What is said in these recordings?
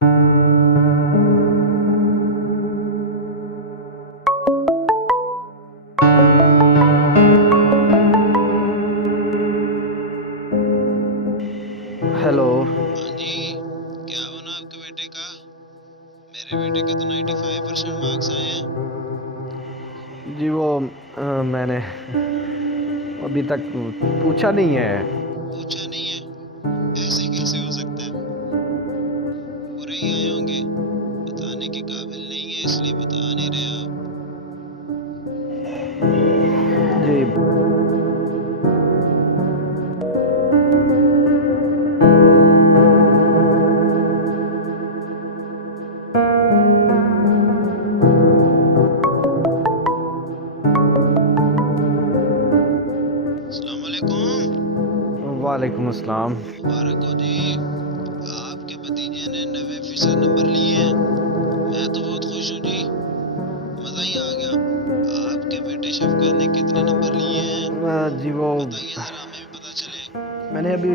Hello. हाँ जी। क्या बना आपके बेटे का? मेरे बेटे के तो 95% मार्क्स आए हैं। जी वो मैंने अभी तक पूछा नहीं है। पूछा नहीं है? ऐसे कैसे हो सकता है? बुरे ही आए होंगे। बताने के काबिल नहीं है इसलिए बता नहीं रहे आप। जी अस्सलाम वालेकुम। वालेकुम अस्सलाम। मुबारक हो जी। आपके भतीजे ने 90% नंबर लिए हैं। मैं तो बहुत खुश हूँ जी। मजा ही आ गया। आपके बेटे शफकत ने कितने नंबर लिए हैं? जी वो बताइए जरा, हमें भी पता चले। मैंने अभी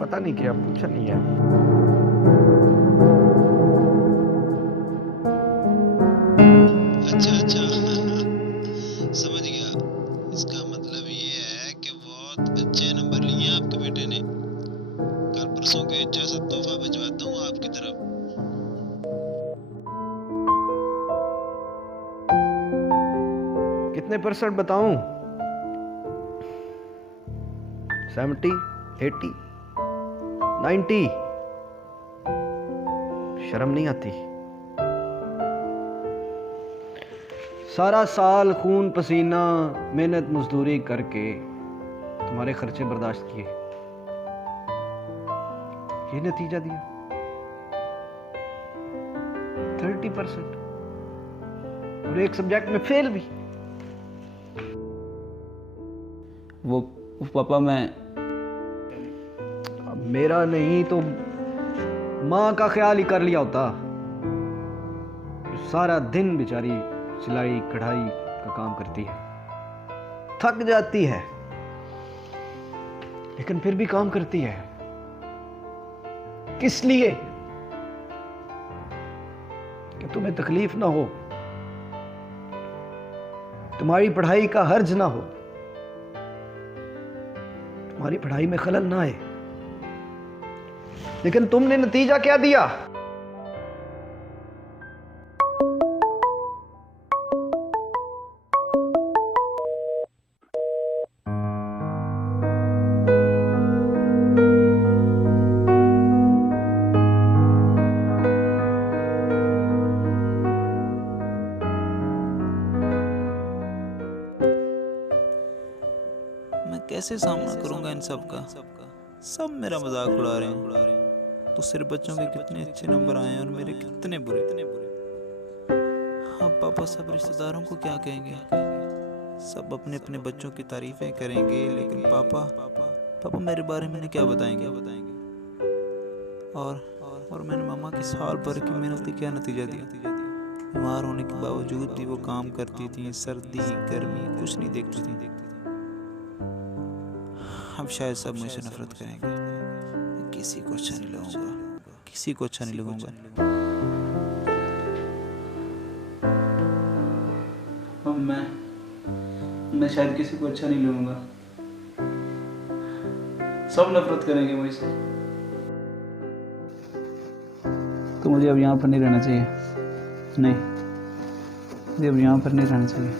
पता नहीं किया, पूछा नहीं है। अच्छा अच्छा समझ गया। इसका मतलब ये है कि बहुत अच्छे नंबर लिए हैं आपके बेटे ने। कल परसों के जैसा तोहफा भिजवाता हूँ आपकी तरफ। कितने परसेंट बताऊं? 70, 80, 90? शर्म नहीं आती? सारा साल खून पसीना मेहनत मजदूरी करके तुम्हारे खर्चे बर्दाश्त किए, ये नतीजा दिया 30%, और एक सब्जेक्ट में फेल भी। वो पापा मैं अब मेरा नहीं तो माँ का ख्याल ही कर लिया होता। सारा दिन बेचारी सिलाई कढ़ाई का काम करती है, थक जाती है, लेकिन फिर भी काम करती है। किस लिए? कि तुम्हें तकलीफ ना हो, तुम्हारी पढ़ाई का हर्ज ना हो, तुम्हारी पढ़ाई में खलल ना आए। लेकिन तुमने नतीजा क्या दिया? मैं कैसे सामना करूंगा इन सब का? सब मेरा मजाक उड़ा रहे हैं। दूसरे बच्चों के कितने अच्छे नंबर आए हैं और मेरे कितने बुरे। अब पापा सब रिश्तेदारों को क्या कहेंगे? सब अपने अपने बच्चों की तारीफें करेंगे, लेकिन पापा मेरे बारे में क्या बताएंगे? और मैंने मामा की साल भर की मेहनत का क्या नतीजा दिया? बीमार होने के बावजूद भी वो काम करती थी, सर्दी गर्मी कुछ नहीं देखती थी। अब शायद सब मुझसे नफरत करेंगे। मैं किसी को अच्छा नहीं लगूंगा, किसी को अच्छा नहीं लगूंगा। अब मैं शायद किसी को अच्छा नहीं लगूंगा। सब नफरत करेंगे मुझसे। तो मुझे अब यहाँ पर नहीं रहना चाहिए। नहीं, मुझे अब यहाँ पर नहीं रहना चाहिए।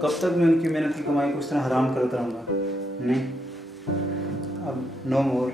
कब तक मैं उनकी मेहनत की कमाई को इस तरह हराम करता रहूँगा? नहीं, अब नो मोर।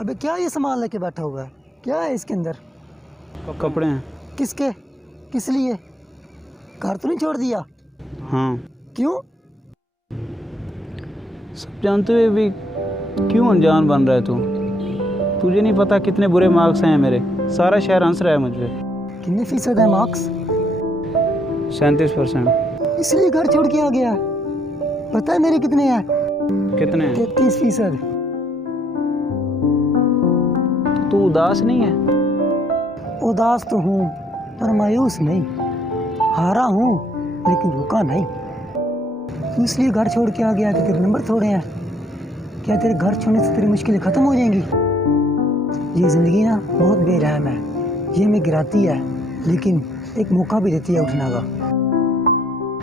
अबे क्या ये सामान लेके बैठा हुआ है? क्या है इसके अंदर? कपड़े हैं। किसके? किस लिए? घर तो नहीं छोड़ दिया? हाँ। क्यों? सब जानते हुए भी क्यों अनजान बन रहा है तू? तुझे नहीं पता कितने बुरे मार्क्स हैं मेरे। सारा शहर हंस रहा है मुझ पे। कितने फीसद है मार्क्स? 37%। इसलिए घर छोड़ के आ गया? पता है मेरे कितने हैं? कितने हैं? 33%। तू उदास नहीं है? उदास तो हूँ पर मायूस नहीं। हारा हूँ लेकिन रुका नहीं। तू इसलिए घर छोड़ के आ गया कि तेरे नंबर थोड़े हैं? क्या तेरे घर छोड़ने से तेरी मुश्किलें ख़त्म हो जाएंगी? ये ज़िंदगी ना बहुत बेरहम है। ये हमें गिराती है लेकिन एक मौका भी देती है उठने का।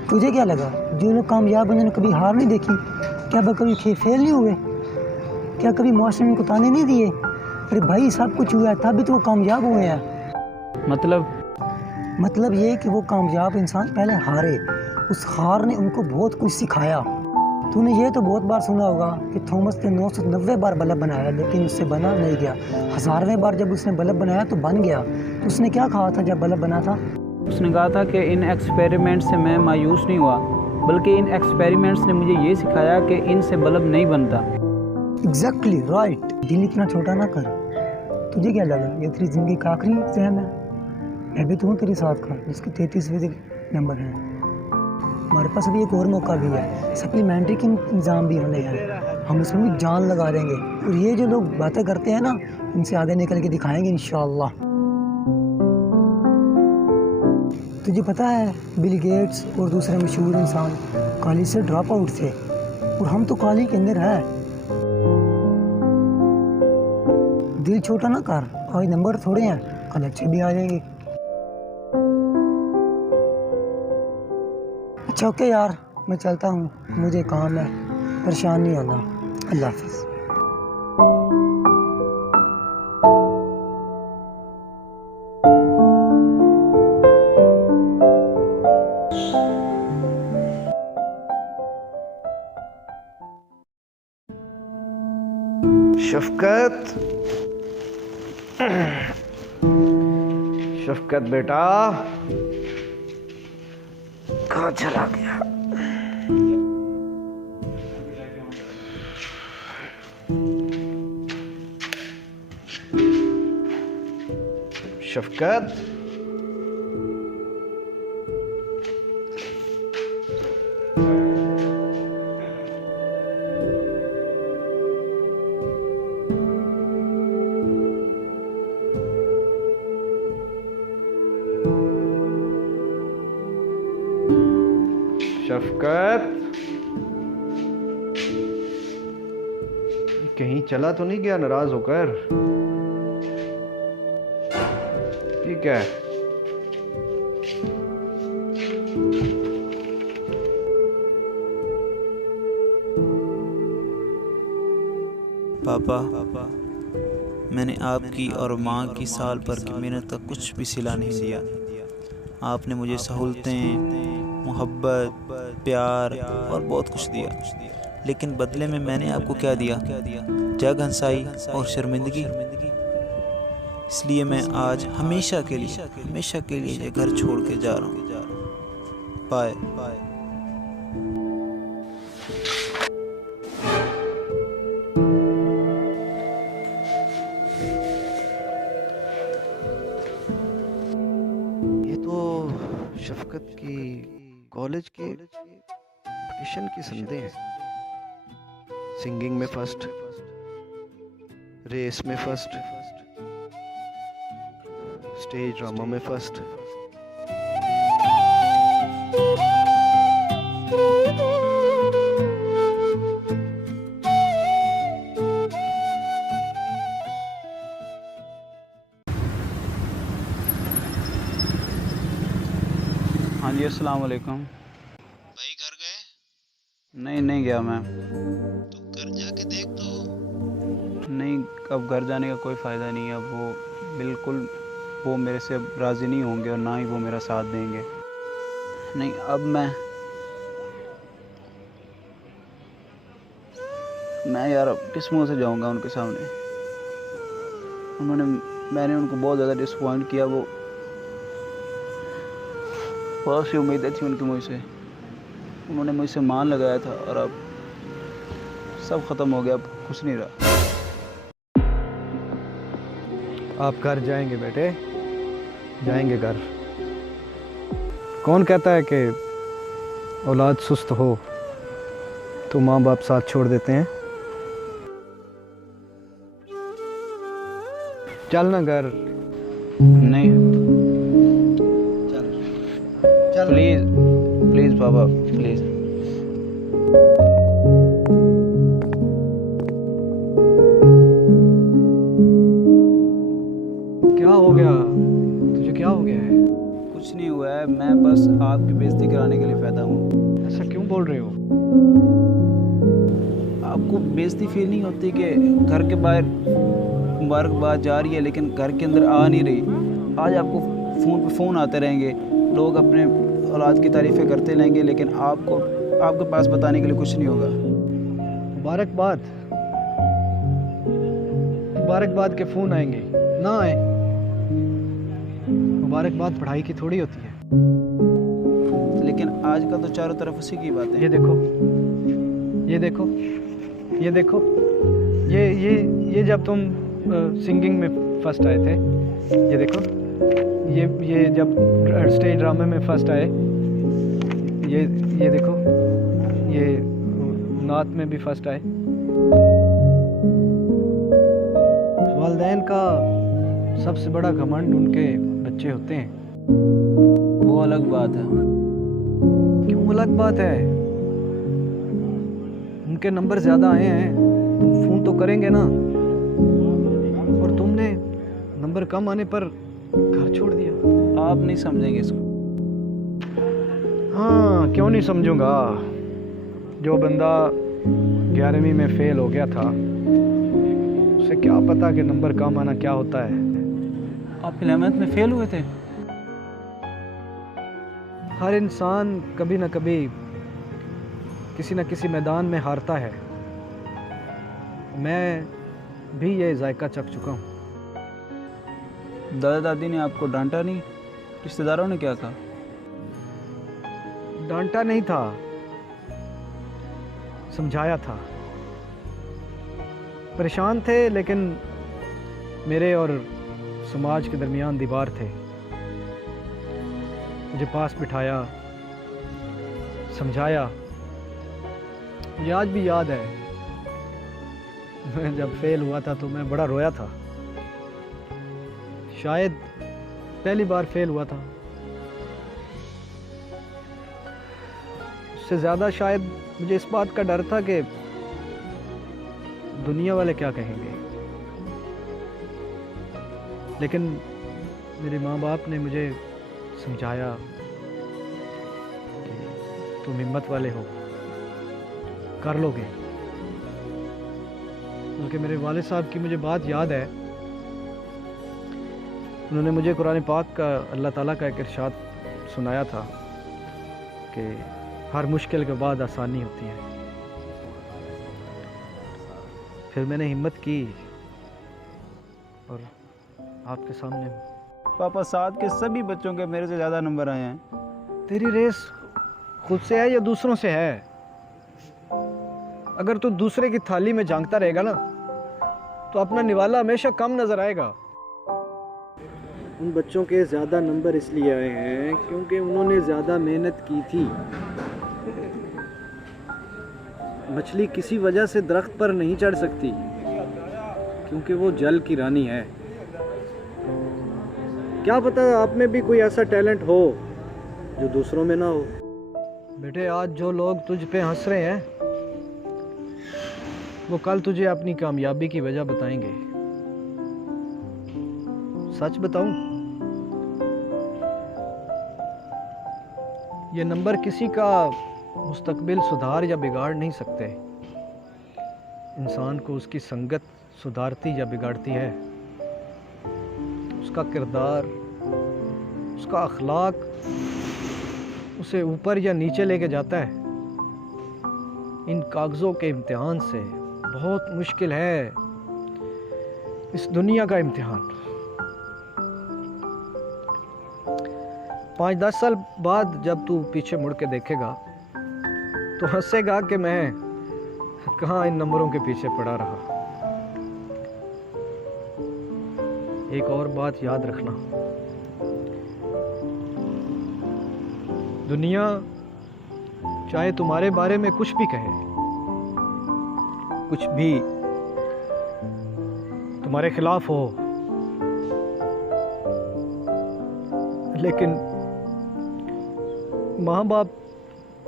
तुझे क्या लगा जो लोग कामयाब उन्होंने कभी हार नहीं देखी? क्या वो कभी फेल नहीं हुए? क्या कभी मुआशरे ने उनको ताने नहीं दिए? अरे भाई सब कुछ हुआ है तब भी तो वो कामयाब हुए हैं। मतलब ये कि वो कामयाब इंसान पहले हारे। उस हार ने उनको बहुत कुछ सिखाया। तूने ये तो बहुत बार सुना होगा कि थॉमस ने 990 बार बल्ब बनाया लेकिन उससे बना नहीं गया। 1000वें बार जब उसने बल्ब बनाया तो बन गया। तो उसने क्या कहा था जब बल्ब बना था? उसने कहा था कि इन एक्सपेरिमेंट से मैं मायूस नहीं हुआ, बल्कि इन एक्सपेरिमेंट्स ने मुझे ये सिखाया कि इनसे बल्ब नहीं बनता। Exactly right. दिल इतना छोटा ना कर। तुझे क्या लगा ये तेरी ज़िंदगी का आखिरी एग्जाम है? मैं भी तो हूँ तेरे साथ का जिसके 33 नंबर हैं। हमारे पास अभी एक और मौका भी है। सप्लीमेंट्री के एग्ज़ाम भी होने हैं। हम उसमें भी जान लगा देंगे और ये जो लोग बातें करते हैं ना इनसे आगे निकल के दिखाएंगे इंशाअल्लाह। तुझे पता है बिल गेट्स और दूसरे मशहूर इंसान कॉलेज से ड्रॉप आउट थे और हम तो कॉलेज के अंदर हैं। दिल छोटा ना कर। आज नंबर थोड़े हैं, कल अच्छे भी आ जाएंगे। अच्छा ओके यार मैं चलता हूँ, मुझे काम है। परेशान नहीं होना। अल्लाह हाफिज़। शफकत, शफकत बेटा कहाँ चला गया? शफकत, शफकत, कहीं चला तो नहीं गया नाराज होकर? ठीक है। पापा, मैंने आपकी और माँ की साल भर की मेहनत का कुछ भी सिला नहीं दिया। आपने मुझे सहूलतें, मोहब्बत, प्यार और बहुत कुछ दिया, लेकिन बदले में मैंने आपको क्या दिया? जग हंसाई और शर्मिंदगी। इसलिए मैं आज हमेशा के लिए ये घर छोड़ के जा रहा हूँ। बाय। ये तो शफकत की कॉलेज की एडमिशन की संदेह है। सिंगिंग में फर्स्ट, रेस में फर्स्ट, स्टेज ड्रामा में फर्स्ट। हाँ जी, अस्सलाम वालेकुम। भाई घर गए? नहीं गया मैं। तो घर जाके देख तो। नहीं, अब घर जाने का कोई फ़ायदा नहीं है। अब वो बिल्कुल वो मेरे से अब राज़ी नहीं होंगे और ना ही वो मेरा साथ देंगे। नहीं, अब मैं मैं यार किस मुँह से जाऊंगा उनके सामने। मैंने उनको बहुत ज़्यादा डिसअपॉइंट किया। वो बहुत सी उम्मीदें थी उनकी मुझसे, उन्होंने मुझसे मान लगाया था और अब सब ख़त्म हो गया, अब कुछ नहीं रहा। आप घर जाएंगे बेटे, जाएंगे घर। कौन कहता है कि औलाद सुस्त हो तो माँ बाप साथ छोड़ देते हैं। चल ना घर। नहीं, चल प्लीज़ प्लीज़ पापा, प्लीज़। क्या हो गया तुझे, क्या हो गया है? कुछ नहीं हुआ है, मैं बस आपकी बेइज्जती कराने के लिए पैदा हूँ। ऐसा क्यों बोल रहे हो? आपको बेइज्जती फील नहीं होती कि घर के बाहर मुबारकबाद जा रही है लेकिन घर के अंदर आ नहीं रही? आज आपको फ़ोन पे फ़ोन आते रहेंगे, लोग अपने औलाद की तारीफ़ें करते रहेंगे, लेकिन आपके पास बताने के लिए कुछ नहीं होगा। मुबारकबाद, मुबारकबाद के फ़ोन आएंगे ना आए। मुबारकबाद पढ़ाई की थोड़ी होती है। लेकिन आजकल तो चारों तरफ उसी की बात है। ये देखो, ये देखो, ये देखो, ये जब तुम सिंगिंग में फर्स्ट आए थे, ये देखो, ये जब स्टेज ड्रामे में फर्स्ट आए, ये देखो, ये नात में भी फर्स्ट आए। वालिदैन का सबसे बड़ा घमंड उनके बच्चे होते हैं। वो अलग बात है। क्यों अलग बात है? उनके नंबर ज़्यादा आए हैं तो फ़ोन तो करेंगे ना, और तुमने नंबर कम आने पर घर छोड़ दिया। आप नहीं समझेंगे इसको। हाँ, क्यों नहीं समझूंगा। जो बंदा 11वीं में फेल हो गया था, उसे क्या पता कि नंबर कम आना क्या होता है। आप 11th में फेल हुए थे? हर इंसान कभी ना कभी किसी न किसी मैदान में हारता है। मैं भी ये जायका चख चुका हूँ। दादा दादी ने आपको डांटा नहीं? रिश्तेदारों ने क्या कहा? डांटा नहीं था, समझाया था। परेशान थे, लेकिन मेरे और समाज के दरमियान दीवार थे। मुझे पास बिठाया, समझाया। मुझे आज भी याद है, मैं जब फेल हुआ था तो मैं बड़ा रोया था। शायद पहली बार फेल हुआ था। उससे ज़्यादा शायद मुझे इस बात का डर था कि दुनिया वाले क्या कहेंगे। लेकिन मेरे माँ बाप ने मुझे समझाया कि तुम हिम्मत वाले हो, कर लोगे। बल्कि मेरे वालिद साहब की मुझे बात याद है, उन्होंने मुझे कुरान पाक का अल्लाह ताला का एक इरशाद सुनाया था कि हर मुश्किल के बाद आसानी होती है। फिर मैंने हिम्मत की और आपके सामने। पापा, साथ के सभी बच्चों के मेरे से ज़्यादा नंबर आए हैं। तेरी रेस खुद से है या दूसरों से है? अगर तू दूसरे की थाली में झांकता रहेगा ना, तो अपना निवाला हमेशा कम नजर आएगा। उन बच्चों के ज़्यादा नंबर इसलिए आए हैं क्योंकि उन्होंने ज़्यादा मेहनत की थी। मछली किसी वजह से दरख्त पर नहीं चढ़ सकती क्योंकि वो जल की रानी है। क्या पता आप में भी कोई ऐसा टैलेंट हो जो दूसरों में ना हो। बेटे, आज जो लोग तुझ पे हंस रहे हैं, वो कल तुझे अपनी कामयाबी की वजह बताएंगे। सच बताऊं, ये नंबर किसी का मुस्तकबिल सुधार या बिगाड़ नहीं सकते। इंसान को उसकी संगत सुधारती या बिगाड़ती है। उसका किरदार, उसका अखलाक उसे ऊपर या नीचे लेके जाता है। इन कागज़ों के इम्तिहान से बहुत मुश्किल है इस दुनिया का इम्तिहान। 5-10 साल बाद जब तू पीछे मुड़ के देखेगा तो हंसेगा कि मैं कहाँ इन नंबरों के पीछे पड़ा रहा। एक और बात याद रखना, दुनिया चाहे तुम्हारे बारे में कुछ भी कहे, कुछ भी तुम्हारे खिलाफ हो, लेकिन माँ बाप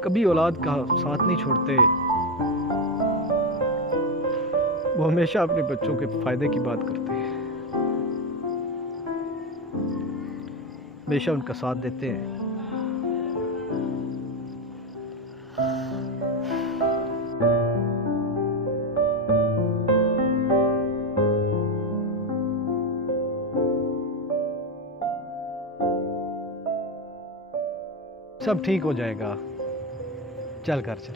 कभी औलाद का साथ नहीं छोड़ते। वो हमेशा अपने बच्चों के फायदे की बात करते हैं, हमेशा उनका साथ देते हैं। सब ठीक हो जाएगा, चल कर चल।